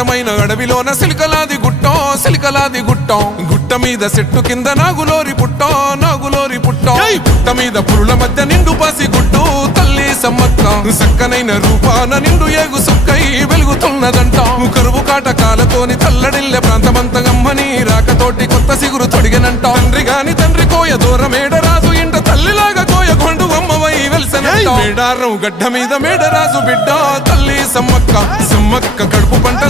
దట్టమైన అడవిలోన సిలికలాది గుట్టం సిలికలాది గుట్టం గుట్ట మీద చెట్టు కింద నాగులోరి పుట్టం నాగులోరి పుట్టం పుట్ట మీద పురుల మధ్య నిండు పాసి గుట్టు తల్లి సమ్మక్క సక్కనైన రూపాన నిండు ఏగు సుక్కై వెలుగుతున్నదంటాం కరువు కాటకాలతోని తల్లడిల్లె ప్రాంతమంతగమ్మని రాకతోటి కొత్త సిగురు తొడిగనంట తండ్రి గాని తండ్రి కోయ దూరమేడరాజు ఇంట తల్లిలాగా కోయ కొండు అమ్మవై వెలిసనంట మేడారం గడ్డ మీద మేడరాజు బిడ్డ తల్లి సమ్మక్క సమ్మక్క కడుపు పంట